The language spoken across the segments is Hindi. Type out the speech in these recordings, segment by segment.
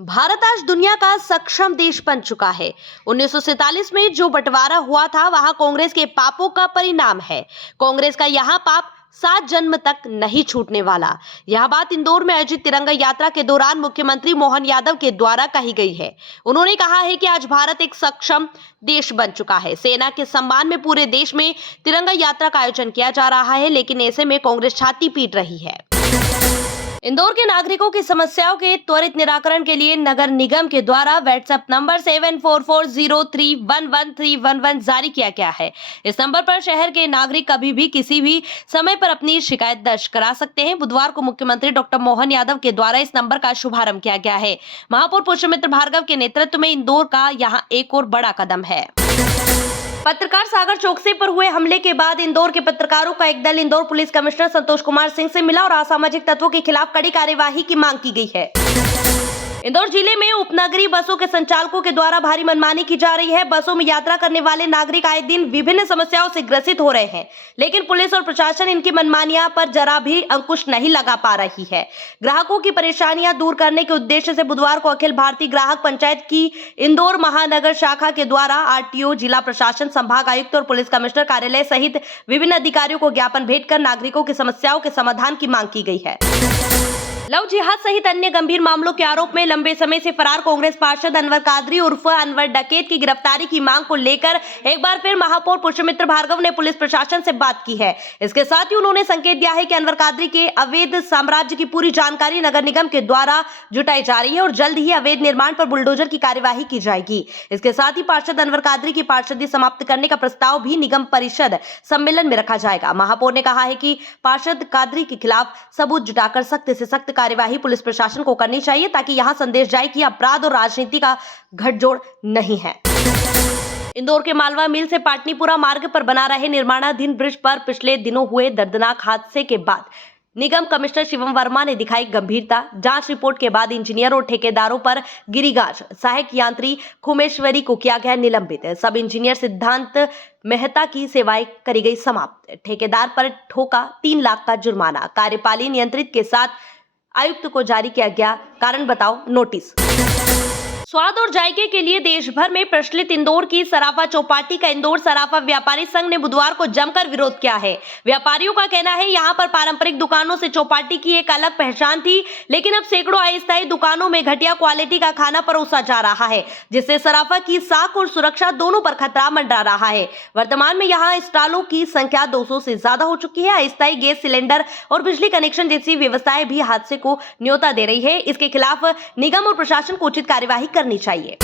भारत आज दुनिया का सक्षम देश बन चुका है। 1947 में जो बंटवारा हुआ था वहां कांग्रेस के पापों का परिणाम है। कांग्रेस का यहां पाप 7 जन्म तक नहीं छूटने वाला। यह बात इंदौर में आयोजित तिरंगा यात्रा के दौरान मुख्यमंत्री मोहन यादव के द्वारा कही गई है। उन्होंने कहा है कि आज भारत एक सक्षम देश बन चुका है। सेना के सम्मान में पूरे देश में तिरंगा यात्रा का आयोजन किया जा रहा है, लेकिन ऐसे में कांग्रेस छाती पीट रही है। इंदौर के नागरिकों की समस्याओं के त्वरित निराकरण के लिए नगर निगम के द्वारा व्हाट्सएप नंबर 7440311311 जारी किया गया है। इस नंबर पर शहर के नागरिक कभी भी किसी भी समय पर अपनी शिकायत दर्ज करा सकते हैं। बुधवार को मुख्यमंत्री डॉक्टर मोहन यादव के द्वारा इस नंबर का शुभारंभ किया गया है। महापौर पुष्यमित्र भार्गव के नेतृत्व में इंदौर का यहाँ एक और बड़ा कदम है। पत्रकार सागर चौकसी पर हुए हमले के बाद इंदौर के पत्रकारों का एक दल इंदौर पुलिस कमिश्नर संतोष कुमार सिंह से मिला और असामाजिक तत्वों के खिलाफ कड़ी कार्यवाही की मांग की गई है। इंदौर जिले में उपनगरीय बसों के संचालकों के द्वारा भारी मनमानी की जा रही है। बसों में यात्रा करने वाले नागरिक आए दिन विभिन्न समस्याओं से ग्रसित हो रहे हैं, लेकिन पुलिस और प्रशासन इनकी मनमानियां पर जरा भी अंकुश नहीं लगा पा रही है। ग्राहकों की परेशानियां दूर करने के उद्देश्य से बुधवार को अखिल भारतीय ग्राहक पंचायत की इंदौर महानगर शाखा के द्वारा आरटीओ, जिला प्रशासन, संभाग आयुक्त और पुलिस कमिश्नर कार्यालय सहित विभिन्न अधिकारियों को ज्ञापन भेंट कर नागरिकों की समस्याओं के समाधान की मांग की गई है। लव जिहाद सहित अन्य गंभीर मामलों के आरोप में लंबे समय से फरार कांग्रेस पार्षद अनवर कादरी उर्फ अनवर डकैत की गिरफ्तारी की मांग को लेकर एक बार फिर महापौर पुष्यमित्र भार्गव ने पुलिस प्रशासन से बात की है। इसके साथ ही उन्होंने संकेत दिया है कि अनवर कादरी के अवैध साम्राज्य की पूरी जानकारी नगर निगम के द्वारा जुटाई जा रही है और जल्द ही अवैध निर्माण पर बुलडोजर की कार्यवाही की जाएगी। इसके साथ ही पार्षद अनवर कादरी की पार्षदी समाप्त करने का प्रस्ताव भी निगम परिषद सम्मेलन में रखा जाएगा। महापौर ने कहा है कि पार्षद कादरी के खिलाफ सबूत जुटाकर सख्त से सख्त कार्यवाही पुलिस प्रशासन को करनी चाहिए, ताकि यहां संदेश जाए कि अपराध और राजनीति का गठजोड़ नहीं है। इंदौर के मालवा मिल से पाटनीपुरा मार्ग पर बना रहे निर्माणाधीन ब्रिज पर पिछले दिनों हुए दर्दनाक हादसे के बाद निगम कमिश्नर शिवम वर्मा ने दिखाई गंभीरता। जांच रिपोर्ट के बाद इंजीनियर और ठेकेदारों पर गिरिगाज सहायक यंत्री खुमेश्वरी को किया गया निलंबित। सब इंजीनियर सिद्धांत मेहता की सेवाएं करी गई समाप्त। ठेकेदार पर ठोका 3 लाख का जुर्माना। कार्यपाली नियंत्रित के साथ आयुक्त को जारी किया गया कारण बताओ नोटिस। स्वाद और जायके के लिए देश भर में प्रचलित इंदौर की सराफा चौपाटी का इंदौर सराफा व्यापारी संघ ने बुधवार को जमकर विरोध किया है। व्यापारियों का कहना है यहां पर पारंपरिक दुकानों से चौपाटी की एक अलग पहचान थी, लेकिन अब सैकड़ों अस्थायी दुकानों में घटिया क्वालिटी का खाना परोसा जा रहा है, जिससे सराफा की साख और सुरक्षा दोनों पर खतरा मंडरा रहा है। वर्तमान में यहाँ स्टॉलों की संख्या 200 से ज्यादा हो चुकी है। अस्थायी गैस सिलेंडर और बिजली कनेक्शन जैसी व्यवस्थाएं भी हादसे को न्योता दे रही है। इसके खिलाफ निगम और प्रशासन को उचित कार्यवाही करनी चाहिए।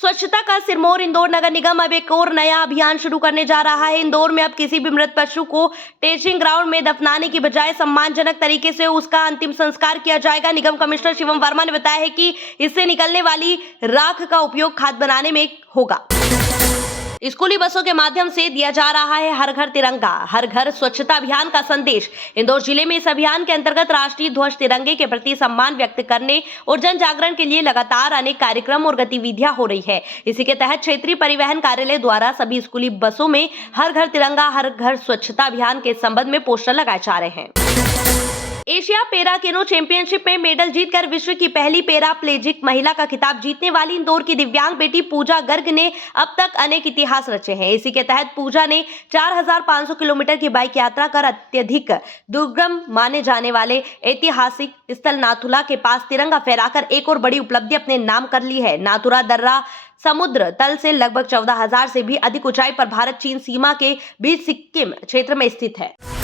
स्वच्छता का सिरमौर इंदौर नगर निगम अब एक और नया अभियान शुरू करने जा रहा है। इंदौर में अब किसी भी मृत पशु को टेजिंग ग्राउंड में दफनाने की बजाय सम्मानजनक तरीके से उसका अंतिम संस्कार किया जाएगा। निगम कमिश्नर शिवम वर्मा ने बताया है कि इससे निकलने वाली राख का उपयोग खाद बनाने में होगा। स्कूली बसों के माध्यम से दिया जा रहा है हर घर तिरंगा हर घर स्वच्छता अभियान का संदेश। इंदौर जिले में इस अभियान के अंतर्गत राष्ट्रीय ध्वज तिरंगे के प्रति सम्मान व्यक्त करने और जन जागरण के लिए लगातार अनेक कार्यक्रम और गतिविधियां हो रही है। इसी के तहत क्षेत्रीय परिवहन कार्यालय द्वारा सभी स्कूली बसों में हर घर तिरंगा हर घर स्वच्छता अभियान के संबंध में पोस्टर लगाए जा रहे हैं। एशिया पैरा केनो चैंपियनशिप में मेडल जीतकर विश्व की पहली पैराप्लेजिक महिला का खिताब जीतने वाली इंदौर की दिव्यांग बेटी पूजा गर्ग ने अब तक अनेक इतिहास रचे हैं। इसी के तहत पूजा ने 4500 किलोमीटर की बाइक यात्रा कर अत्यधिक दुर्गम माने जाने वाले ऐतिहासिक स्थल नाथुला के पास तिरंगा फहराकर एक और बड़ी उपलब्धि अपने नाम कर ली है। नाथुला दर्रा समुद्र तल से लगभग 14,000 से भी अधिक ऊंचाई पर भारत चीन सीमा के बीच सिक्किम क्षेत्र में स्थित है।